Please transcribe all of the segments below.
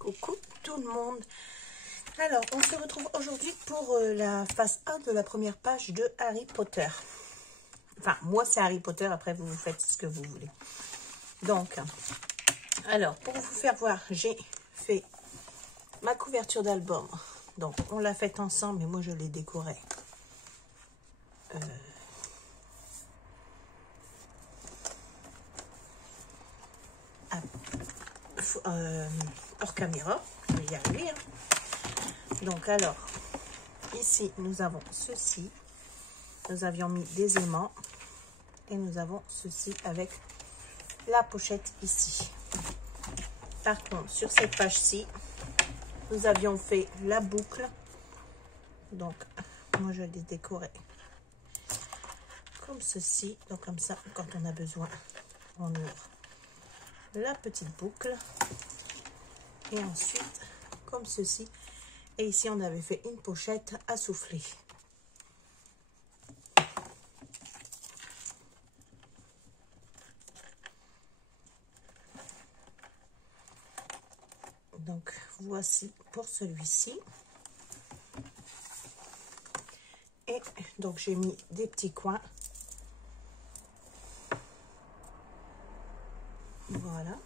Coucou tout le monde. Alors, on se retrouve aujourd'hui pour la phase 1 de la première page de Harry Potter. Enfin, moi c'est Harry Potter, après vous faites ce que vous voulez. Donc, alors, pour vous faire voir, j'ai fait ma couverture d'album. Donc, on l'a faite ensemble, mais moi je l'ai décorée. Hors caméra, je vais y arriver. Donc, alors, ici, nous avons ceci. Nous avions mis des aimants. Et nous avons ceci avec la pochette ici. Par contre, sur cette page-ci, nous avions fait la boucle. Donc, moi, je l'ai décoré comme ceci. Donc, comme ça, quand on a besoin, on ouvre la petite boucle. Et ensuite, comme ceci. Et ici, on avait fait une pochette à souffler. Donc, voici pour celui-ci. Et donc, j'ai mis des petits coins. Voilà.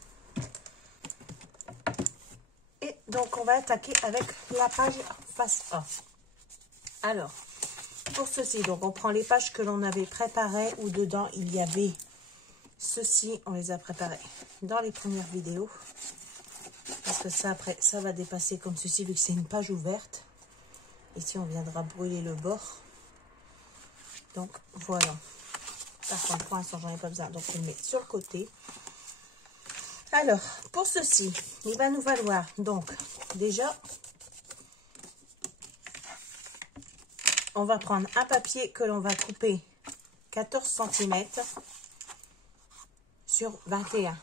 Et donc, on va attaquer avec la page face A. Alors, pour ceci, donc on prend les pages que l'on avait préparées où dedans il y avait ceci, on les a préparées dans les premières vidéos. Parce que ça, après, ça va dépasser comme ceci, vu que c'est une page ouverte. Ici, on viendra brûler le bord. Donc, voilà. Par contre, pour l'instant, j'en ai pas besoin. Donc, on le met sur le côté. Alors, pour ceci, il va nous falloir, donc, déjà, on va prendre un papier que l'on va couper 14 cm sur 21.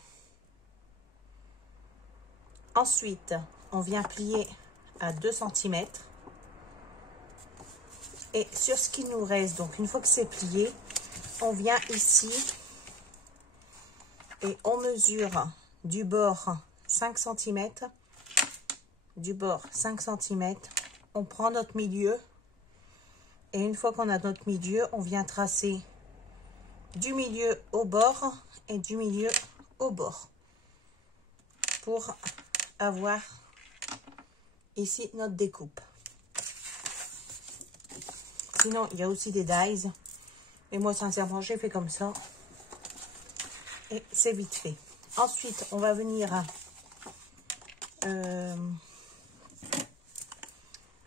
Ensuite, on vient plier à 2 cm. Et sur ce qui nous reste, donc une fois que c'est plié, on vient ici et on mesure du bord 5 cm, du bord 5 cm. On prend notre milieu et une fois qu'on a notre milieu, on vient tracer du milieu au bord et du milieu au bord pour avoir ici notre découpe. Sinon, il y a aussi des dies. Et moi, sincèrement, j'ai fait comme ça. Et c'est vite fait. Ensuite, on va venir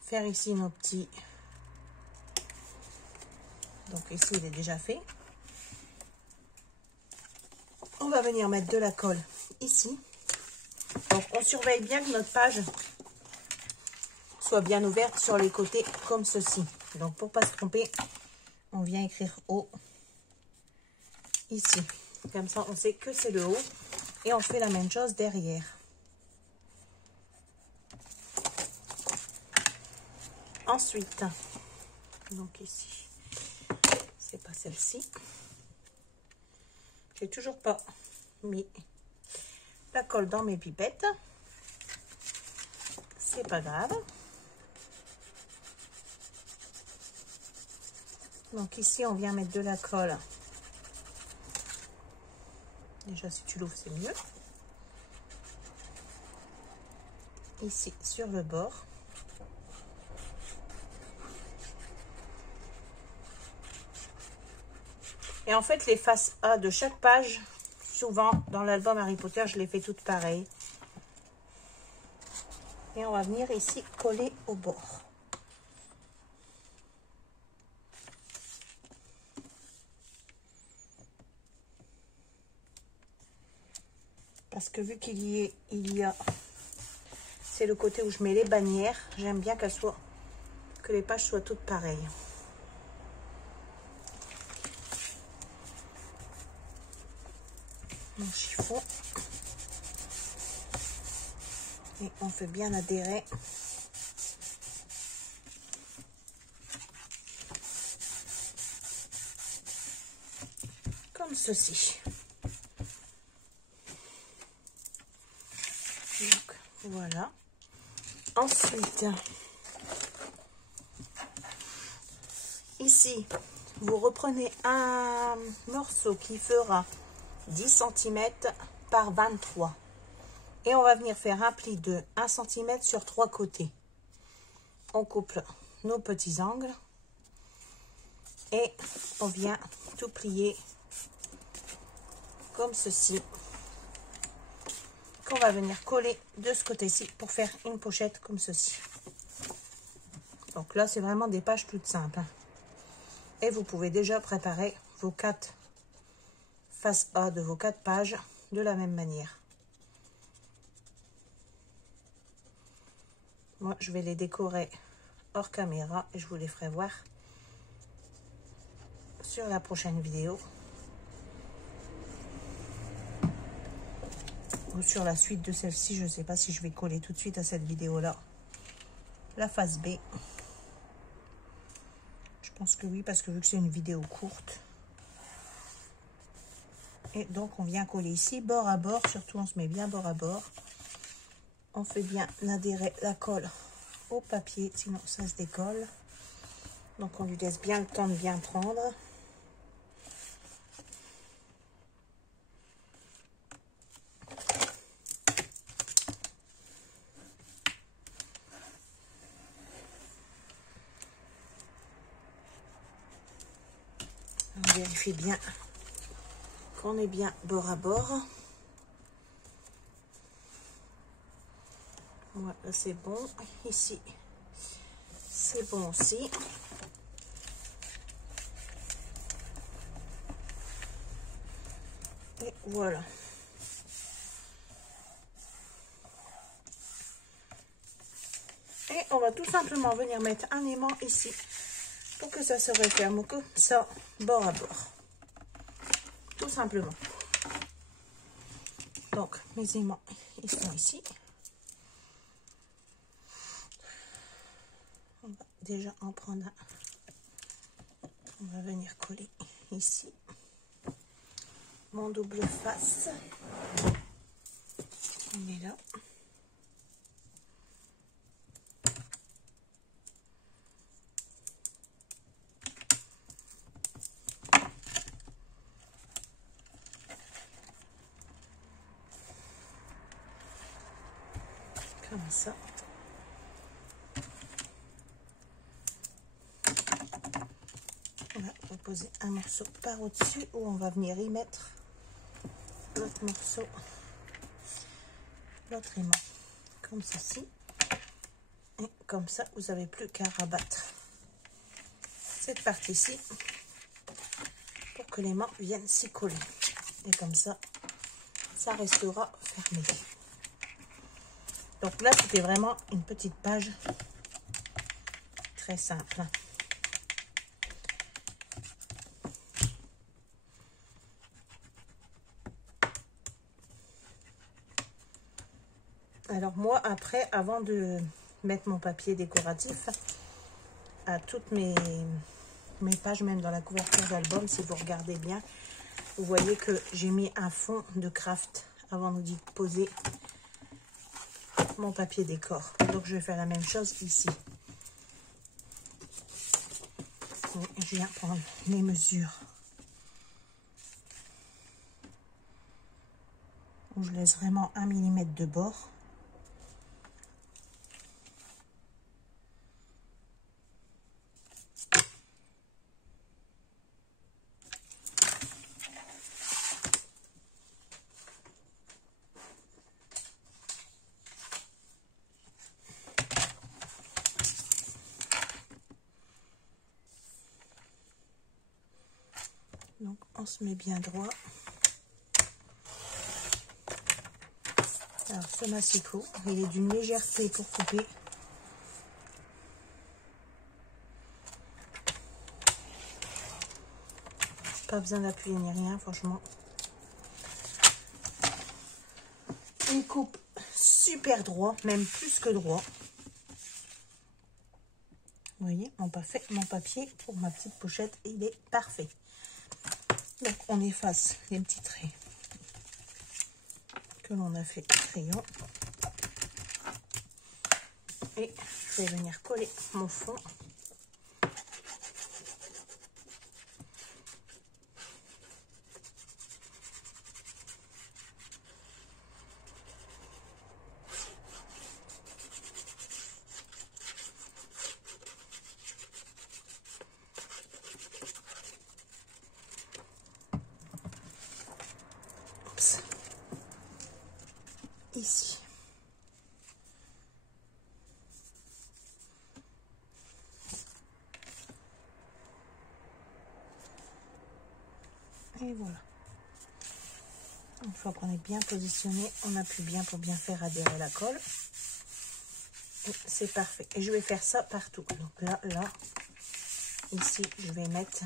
faire ici nos petits... Donc ici, il est déjà fait. On va venir mettre de la colle ici. Donc, on surveille bien que notre page soit bien ouverte sur les côtés comme ceci. Donc, pour ne pas se tromper, on vient écrire haut ici. Comme ça, on sait que c'est le haut. Et on fait la même chose derrière. Ensuite, donc ici, c'est pas celle-ci. J'ai toujours pas mis la colle dans mes pipettes. C'est pas grave. Donc ici, on vient mettre de la colle. Déjà, si tu l'ouvres, c'est mieux. Ici, sur le bord. Et en fait, les faces A de chaque page, souvent, dans l'album Harry Potter, je les fais toutes pareilles. Et on va venir ici coller au bord. Parce que vu qu'il y a, c'est le côté où je mets les bannières, j'aime bien que les pages soient toutes pareilles. Mon chiffon. Et on fait bien adhérer. Comme ceci. Donc, Voilà. Ensuite, ici, vous reprenez un morceau qui fera 10 cm par 23. Et on va venir faire un pli de 1 cm sur 3 côtés. On coupe nos petits angles. Et on vient tout plier comme ceci. Qu'on va venir coller de ce côté-ci pour faire une pochette comme ceci. Donc là, c'est vraiment des pages toutes simples. Et vous pouvez déjà préparer vos 4 face A de vos 4 pages de la même manière. Moi, je vais les décorer hors caméra et je vous les ferai voir sur la prochaine vidéo. Ou sur la suite de celle-ci, je ne sais pas si je vais coller tout de suite à cette vidéo-là. La face B. Je pense que oui, parce que vu que c'est une vidéo courte. Et donc, on vient coller ici, bord à bord. Surtout, on se met bien bord à bord. On fait bien adhérer la colle au papier, sinon ça se décolle. Donc, on lui laisse bien le temps de bien prendre. On vérifie bien qu'on est bien bord à bord. Voilà, c'est bon. Ici, c'est bon aussi. Et voilà. Et on va tout simplement venir mettre un aimant ici pour que ça se referme comme ça, bord à bord. Tout simplement. Donc, mes aimants, ils sont ici. On va déjà en prendre un. On va venir coller ici. Mon double face. On est là. Comme ça. On va poser un morceau par au-dessus où on va venir y mettre l'autre morceau, l'autre aimant, comme ceci. Et comme ça, vous n'avez plus qu'à rabattre cette partie-ci pour que l'aimant vienne s'y coller. Et comme ça, ça restera fermé. Donc là, c'était vraiment une petite page très simple. Alors moi, après, avant de mettre mon papier décoratif à toutes mes pages, même dans la couverture d'album, si vous regardez bien, vous voyez que j'ai mis un fond de craft avant d'y poser mon papier décor. Donc je vais faire la même chose ici. Je viens prendre mes mesures. Je laisse vraiment 1 mm de bord. Donc on se met bien droit. Alors ce massicot, il est d'une légèreté pour couper. Pas besoin d'appuyer ni rien, franchement. Il coupe super droit, même plus que droit. Vous voyez, mon papier pour ma petite pochette, il est parfait. Donc on efface les petits traits que l'on a fait au crayon. Et je vais venir coller mon fond. Oups. Ici. Et voilà. Une fois qu'on est bien positionné, on appuie bien pour bien faire adhérer la colle. Et c'est parfait. Et je vais faire ça partout. Donc là, ici, je vais mettre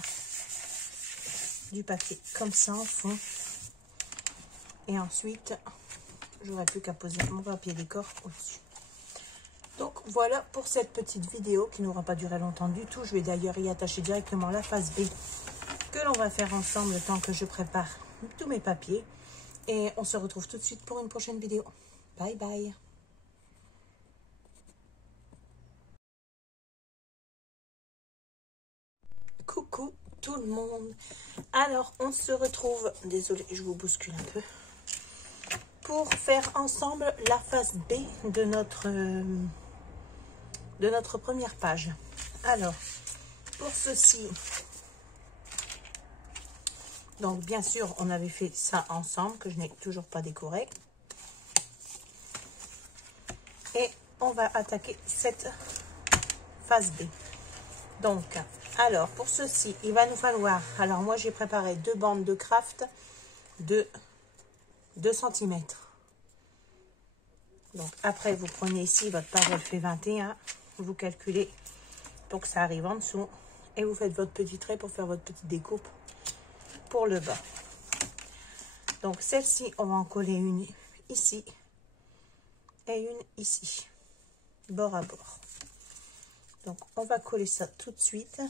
du papier comme ça en fond. Et ensuite, j'aurai plus qu'à poser mon papier décor au-dessus. Donc voilà pour cette petite vidéo qui n'aura pas duré longtemps du tout. Je vais d'ailleurs y attacher directement la face B que l'on va faire ensemble le temps que je prépare tous mes papiers. Et on se retrouve tout de suite pour une prochaine vidéo. Bye bye. Coucou tout le monde. Alors on se retrouve, désolée je vous bouscule un peu, pour faire ensemble la face B de notre première page. Alors pour ceci, donc bien sûr on avait fait ça ensemble que je n'ai toujours pas décoré. Et on va attaquer cette face B. Donc, alors pour ceci, il va nous falloir, alors moi j'ai préparé 2 bandes de craft de 2 cm. Donc après vous prenez ici, votre page elle fait 21, vous calculez pour que ça arrive en dessous et vous faites votre petit trait pour faire votre petite découpe pour le bas. Donc celle-ci, on va en coller une ici et une ici, bord à bord. Donc on va coller ça tout de suite.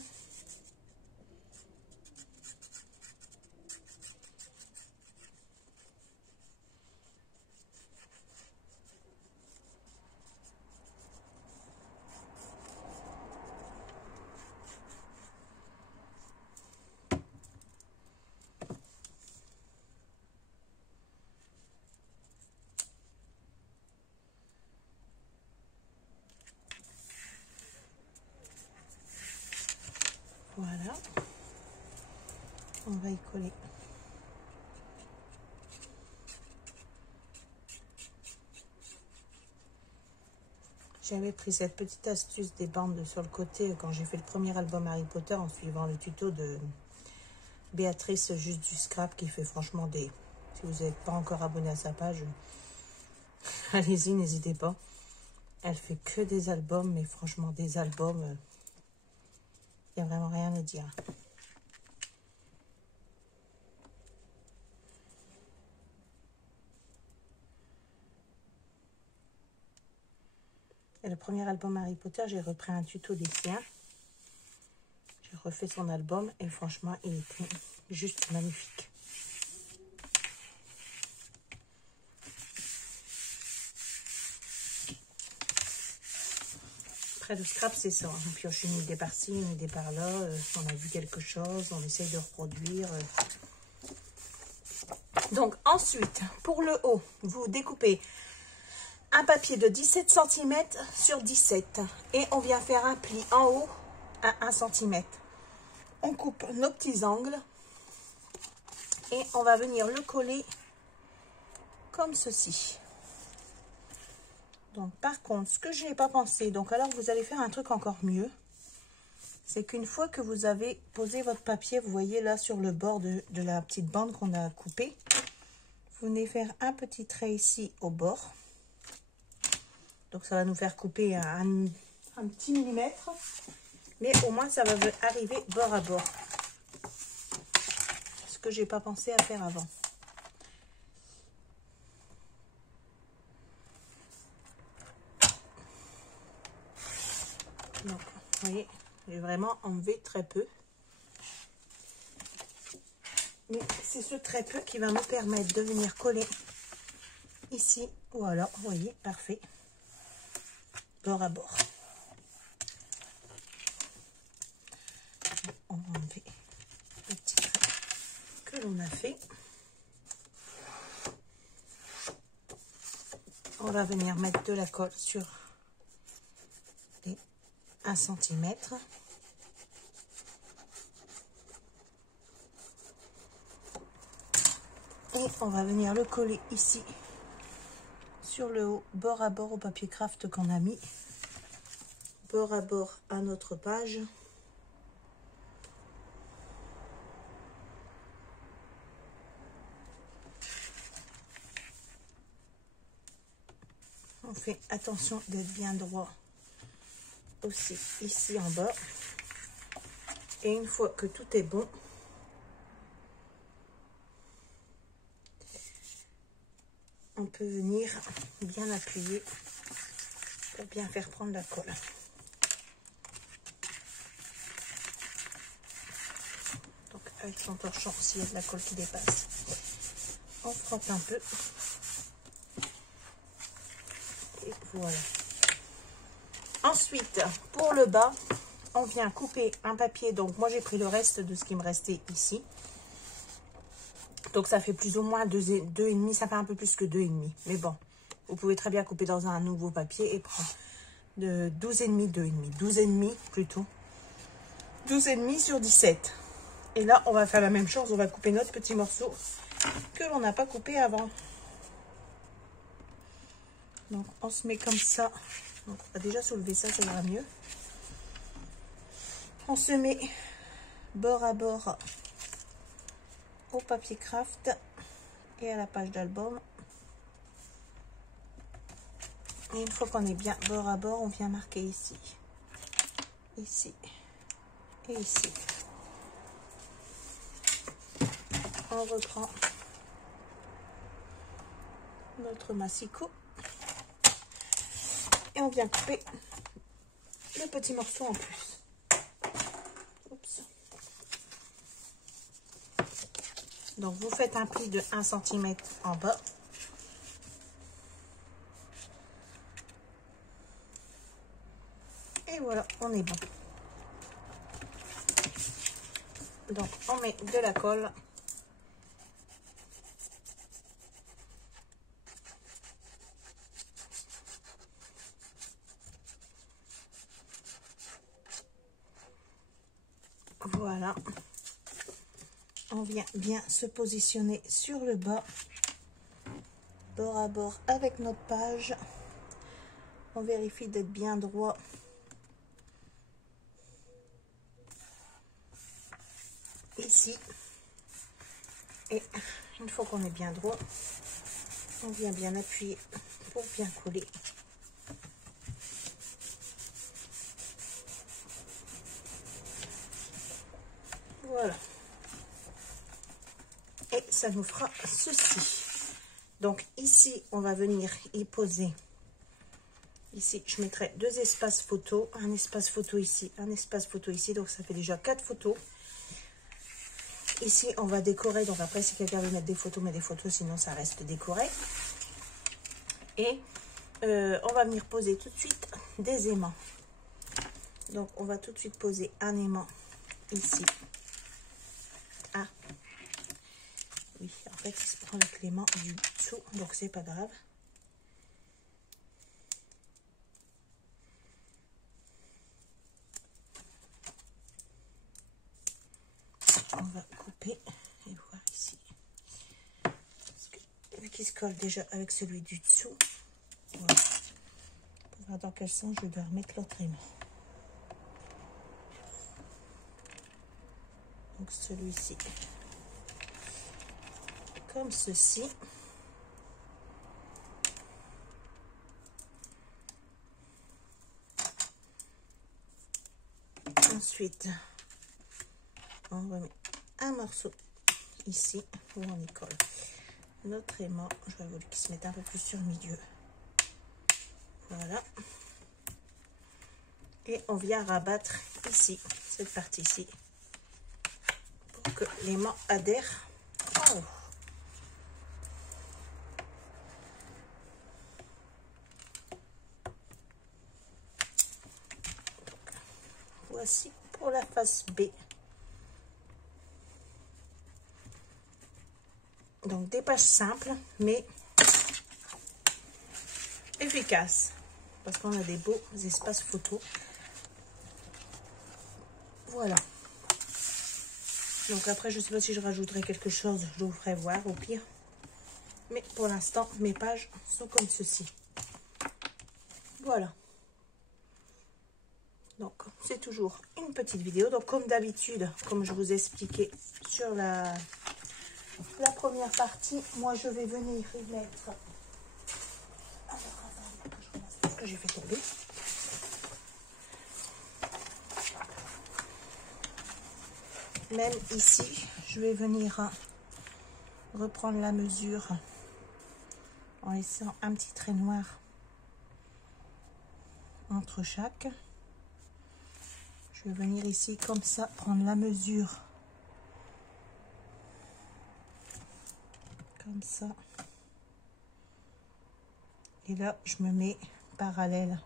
Voilà, on va y coller. J'avais pris cette petite astuce des bandes sur le côté quand j'ai fait le premier album Harry Potter en suivant le tuto de Béatrice Juste du Scrap qui fait franchement des... Si vous n'êtes pas encore abonné à sa page, allez-y, n'hésitez pas. Elle fait que des albums, mais franchement des albums, il n'y a vraiment rien à dire. Et le premier album Harry Potter, j'ai repris un tuto des siens. J'ai refait son album et franchement, il était juste magnifique. Après, le scrap, c'est ça. On pioche une idée par-ci, une idée par-là. On a vu quelque chose, on essaye de reproduire. Donc, ensuite, pour le haut, vous découpez un papier de 17 cm sur 17. Et on vient faire un pli en haut à 1 cm. On coupe nos petits angles. Et on va venir le coller comme ceci. Donc, par contre, ce que je n'ai pas pensé, donc alors vous allez faire un truc encore mieux. C'est qu'une fois que vous avez posé votre papier, vous voyez là sur le bord de la petite bande qu'on a coupée, vous venez faire un petit trait ici au bord. Donc ça va nous faire couper un petit millimètre, mais au moins ça va arriver bord à bord. Ce que j'ai pas pensé à faire avant. Donc, vous voyez, j'ai vraiment enlevé très peu. Mais c'est ce très peu qui va me permettre de venir coller ici. Voilà, vous voyez, parfait. bord à bord. On va enlever le petit trait que l'on a fait. On va venir mettre de la colle sur les 1 cm. Et on va venir le coller ici, sur le haut, bord à bord au papier craft qu'on a mis. Bord à bord à notre page. On fait attention d'être bien droit aussi ici en bas. Et une fois que tout est bon, on peut venir bien appuyer pour bien faire prendre la colle. Donc avec son torchon, s'il y a de la colle qui dépasse, on frotte un peu. Et voilà. Ensuite, pour le bas, on vient couper un papier. Donc moi j'ai pris le reste de ce qui me restait ici. Donc ça fait plus ou moins 2,5, ça fait un peu plus que 2,5. Mais bon, vous pouvez très bien couper dans un nouveau papier et prendre de 12,5, 2,5, 12,5 plutôt. 12,5 sur 17. Et là, on va faire la même chose, on va couper notre petit morceau que l'on n'a pas coupé avant. Donc on se met comme ça. Donc, on va déjà soulever ça, ça ira mieux. On se met bord à bord au papier craft et à la page d'album. Et une fois qu'on est bien bord à bord, on vient marquer ici, ici et ici. On reprend notre massicot et on vient couper le petit morceau en plus. Oups. Donc vous faites un pli de 1 cm en bas. Et voilà, on est bon. Donc on met de la colle. Voilà. On vient bien se positionner sur le bas, bord à bord avec notre page. On vérifie d'être bien droit. Ici. Et une fois qu'on est bien droit, on vient bien appuyer pour bien coller. Voilà. Et ça nous fera ceci. Donc ici, on va venir y poser. Ici, je mettrai 2 espaces photos. Un espace photo ici, un espace photo ici. Donc ça fait déjà 4 photos. Ici, on va décorer. Donc après, si quelqu'un veut mettre des photos, mais des photos, sinon ça reste décoré. Et on va venir poser tout de suite des aimants. Donc on va tout de suite poser un aimant ici. Ah, oui, en fait, il se prend avec l'aimant du dessous, donc c'est pas grave. On va couper et voir ici. Parce que, vu qu'il se colle déjà avec celui du dessous, voilà. Pour voir dans quel sens je dois remettre l'autre aimant. Donc celui-ci, comme ceci. Ensuite, on remet un morceau ici où on y colle notre aimant. J'aurais voulu qu'il se mette un peu plus sur le milieu. Voilà. Et on vient rabattre ici, cette partie-ci, pour que l'aimant adhère. Oh. Voici pour la face B. Donc des pages simples, mais efficaces. Parce qu'on a des beaux espaces photos. Voilà. Donc après, je ne sais pas si je rajouterai quelque chose, je vous ferai voir au pire. Mais pour l'instant, mes pages sont comme ceci. Voilà. Donc, c'est toujours une petite vidéo. Donc, comme d'habitude, comme je vous ai expliqué sur la première partie, moi, je vais venir y mettre... Alors, attendez que je ramasse ce que j'ai fait tomber. Même ici, je vais venir reprendre la mesure en laissant un petit trait noir entre chaque. Je vais venir ici comme ça, prendre la mesure comme ça. Et là, je me mets parallèle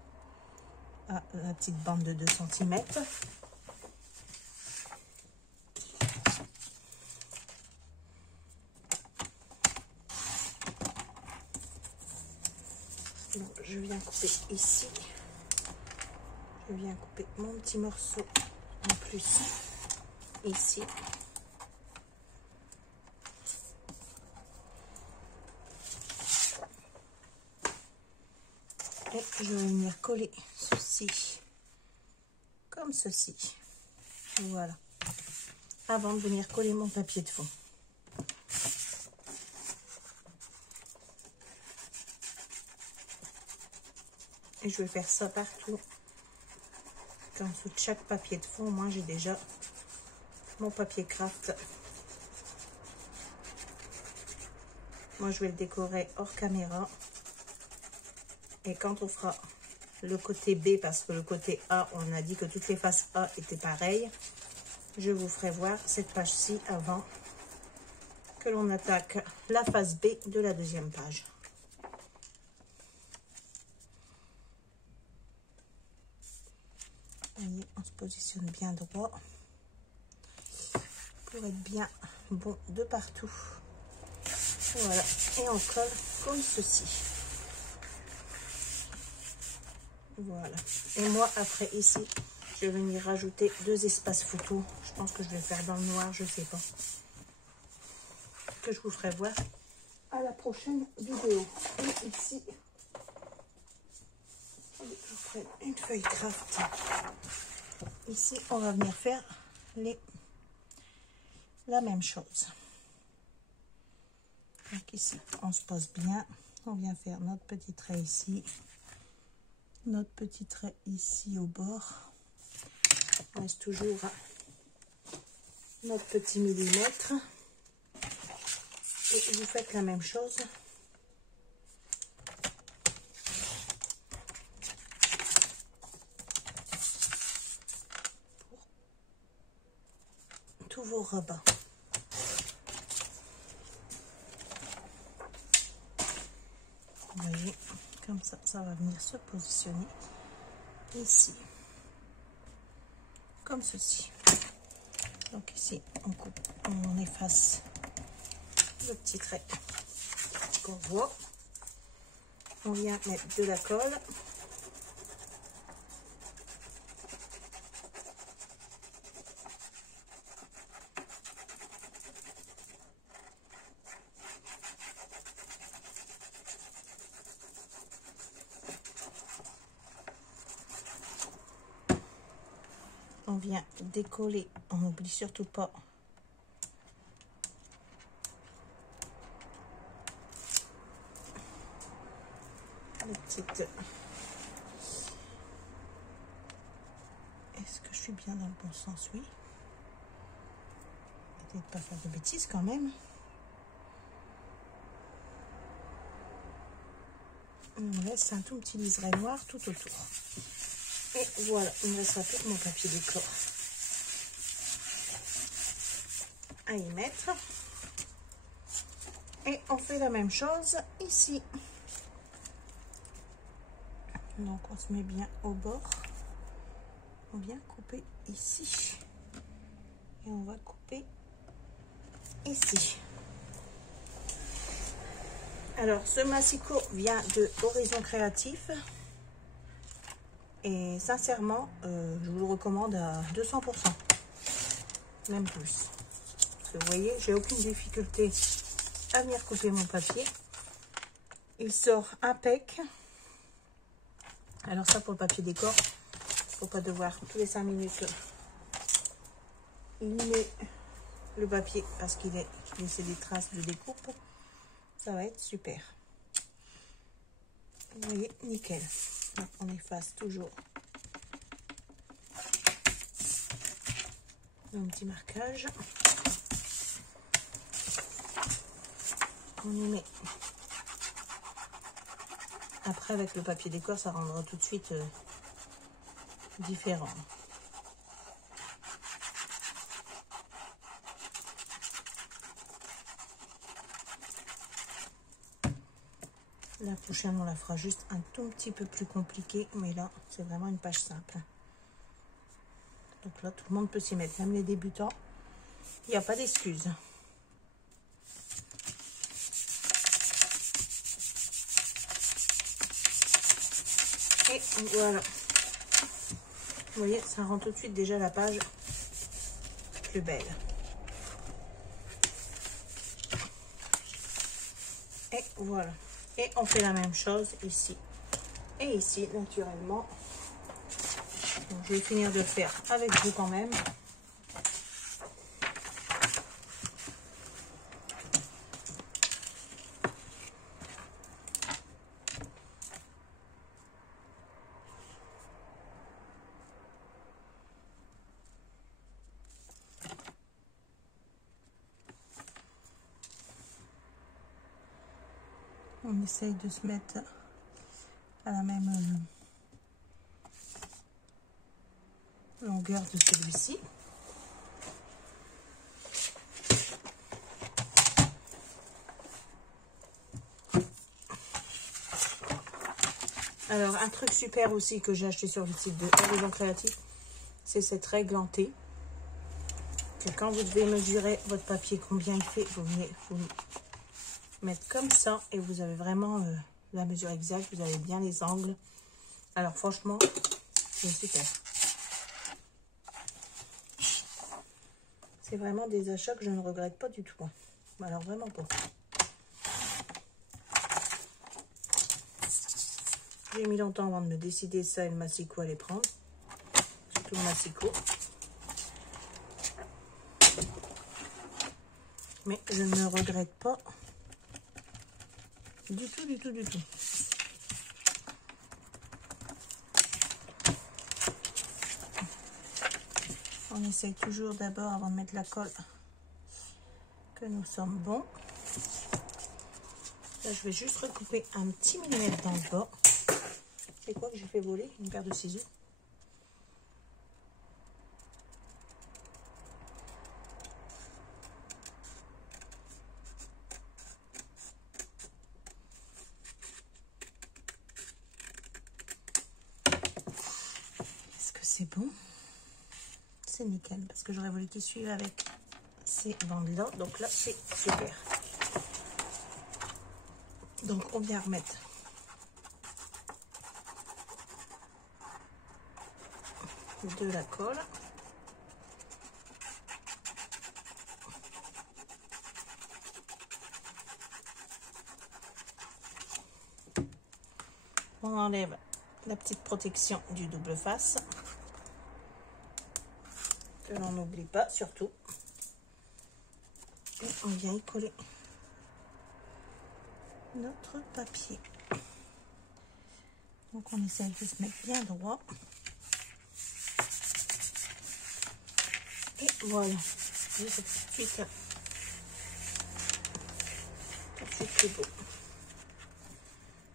à la petite bande de 2 cm. Donc, je viens couper ici. Je viens couper mon petit morceau en plus ici. Et je vais venir coller ceci comme ceci. Voilà. Avant de venir coller mon papier de fond. Et je vais faire ça partout. En dessous de chaque papier de fond, moi j'ai déjà mon papier craft. Moi je vais le décorer hors caméra. Et quand on fera le côté B, parce que le côté A, on a dit que toutes les faces A étaient pareilles, je vous ferai voir cette page-ci avant que l'on attaque la face B de la deuxième page. Voyez, on se positionne bien droit pour être bien bon de partout. Voilà, et on colle comme ceci. Voilà. Et moi, après ici, je vais venir rajouter 2 espaces photos. Je pense que je vais faire dans le noir, je sais pas. Que je vous ferai voir à la prochaine vidéo. Et ici, je prends une feuille craft. Ici, on va venir faire la même chose. Donc ici, on se pose bien. On vient faire notre petit trait ici. Notre petit trait ici au bord. On reste toujours notre petit millimètre. Et vous faites la même chose. Pour tous vos rebats. Vous voyez, comme ça, ça va venir se positionner ici. Comme ceci. Donc ici, on coupe, on efface le petit trait qu'on voit. On vient mettre de la colle. On vient décoller, on n'oublie surtout pas les petites... Est-ce que je suis bien dans le bon sens? Oui. Peut-être pas faire de bêtises quand même. On me laisse un tout petit liseré noir tout autour. Et voilà, il me restera plus que mon papier décor à y mettre. Et on fait la même chose ici. Donc on se met bien au bord. On vient couper ici. Et on va couper ici. Alors, ce massicot vient de Horizon Créatif. Et sincèrement, je vous le recommande à 200%. Même plus. Parce que vous voyez, j'ai aucune difficulté à venir couper mon papier. Il sort impec. Alors ça, pour le papier décor, faut pas devoir tous les 5 minutes limer le papier parce qu'il est laissé des traces de découpe. Ça va être super. Vous voyez, nickel. Donc, on efface toujours un petit marquage. On y met. Après, avec le papier décor, ça rendra tout de suite différent. La prochaine, on la fera juste un tout petit peu plus compliqué, mais là, c'est vraiment une page simple. Donc là, tout le monde peut s'y mettre, même les débutants. Il n'y a pas d'excuse. Et voilà. Vous voyez, ça rend tout de suite déjà la page plus belle. Et voilà. Et on fait la même chose ici. Et ici, naturellement. Donc, je vais finir de le faire avec vous quand même. On essaye de se mettre à la même longueur de celui-ci. Alors, un truc super aussi que j'ai acheté sur le site de Horizon Créatif, c'est cette règle en T. Que quand vous devez mesurer votre papier, combien il fait, vous venez vous mettre comme ça et vous avez vraiment la mesure exacte, vous avez bien les angles. Alors, franchement, c'est super. C'est vraiment des achats que je ne regrette pas du tout. Alors, vraiment pas. J'ai mis longtemps avant de me décider ça et le massicot à les prendre. Surtout le massicot. Mais je ne regrette pas du tout, du tout, du tout. On essaye toujours d'abord, avant de mettre la colle, que nous sommes bons. Là, je vais juste recouper un petit millimètre dans le bas. C'est quoi que j'ai fait voler? Une paire de ciseaux. Est-ce que c'est bon? C'est nickel, parce que j'aurais voulu qu'il suive avec ces bandes-là. Donc là, c'est super. Donc, on vient remettre de la colle. On enlève la petite protection du double face. Que l'on n'oublie pas, surtout. Et on vient y coller notre papier. Donc, on essaye de se mettre bien droit. Et voilà. Et c'est tout de suite plus beau.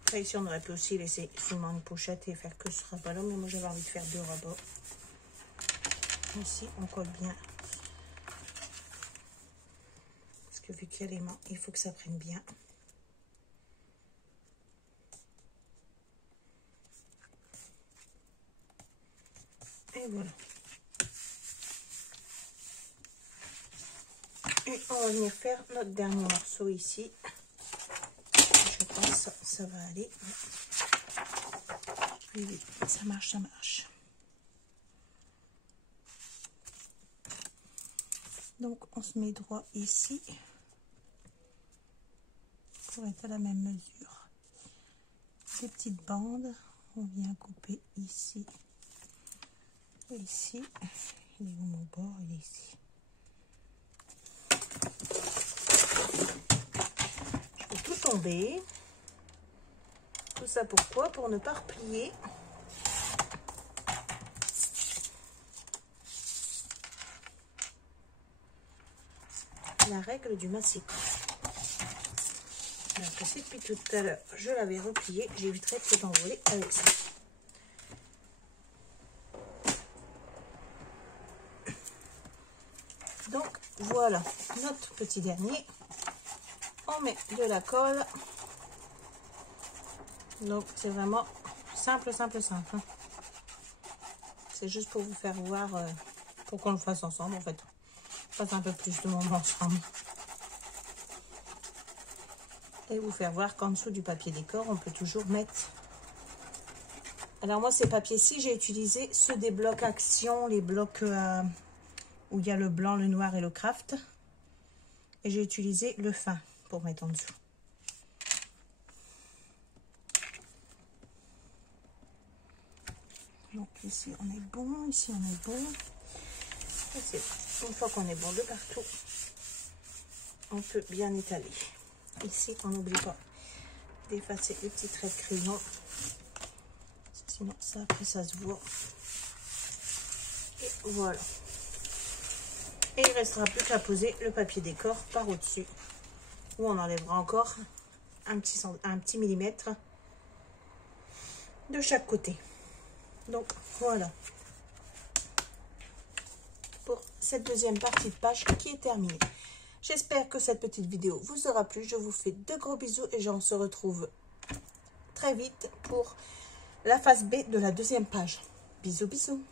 Après, ici, on aurait pu aussi laisser seulement une pochette et faire que ce rabat-là. Mais moi, j'avais envie de faire 2 rabats. Ici, on colle bien. Parce que vu qu'il y a les mains, il faut que ça prenne bien. Et voilà. Et on va venir faire notre dernier morceau ici. Je pense que ça va aller. Oui, oui, ça marche, ça marche. Donc, on se met droit ici pour être à la même mesure. Des petites bandes, on vient couper ici et ici. Il est où mon bord? Il est ici. Je peux tout tomber. Tout ça pourquoi? Pour ne pas replier. La règle du massicot. Alors que si depuis tout à l'heure je l'avais replié, j'éviterais de tout envoler avec ça. Donc voilà notre petit dernier. On met de la colle. Donc c'est vraiment simple, simple, simple. C'est juste pour vous faire voir, pour qu'on le fasse ensemble en fait. Passe un peu plus de moments ensemble. Et vous faire voir qu'en dessous du papier décor, on peut toujours mettre... Alors moi, ces papiers-ci, j'ai utilisé ceux des blocs Action, les blocs où il y a le blanc, le noir et le craft. Et j'ai utilisé le fin pour mettre en dessous. Donc ici, on est bon, ici, on est bon. Et c'est une fois qu'on est bon de partout, on peut bien étaler. Ici, on n'oublie pas d'effacer les petits traits de crayon. Sinon, ça, après, ça se voit. Et voilà. Et il ne restera plus qu'à poser le papier décor par au-dessus. Où on enlèvera encore un petit millimètre de chaque côté. Donc, voilà. Pour cette deuxième partie de page qui est terminée. J'espère que cette petite vidéo vous aura plu. Je vous fais de gros bisous et on se retrouve très vite pour la phase B de la deuxième page. Bisous, bisous.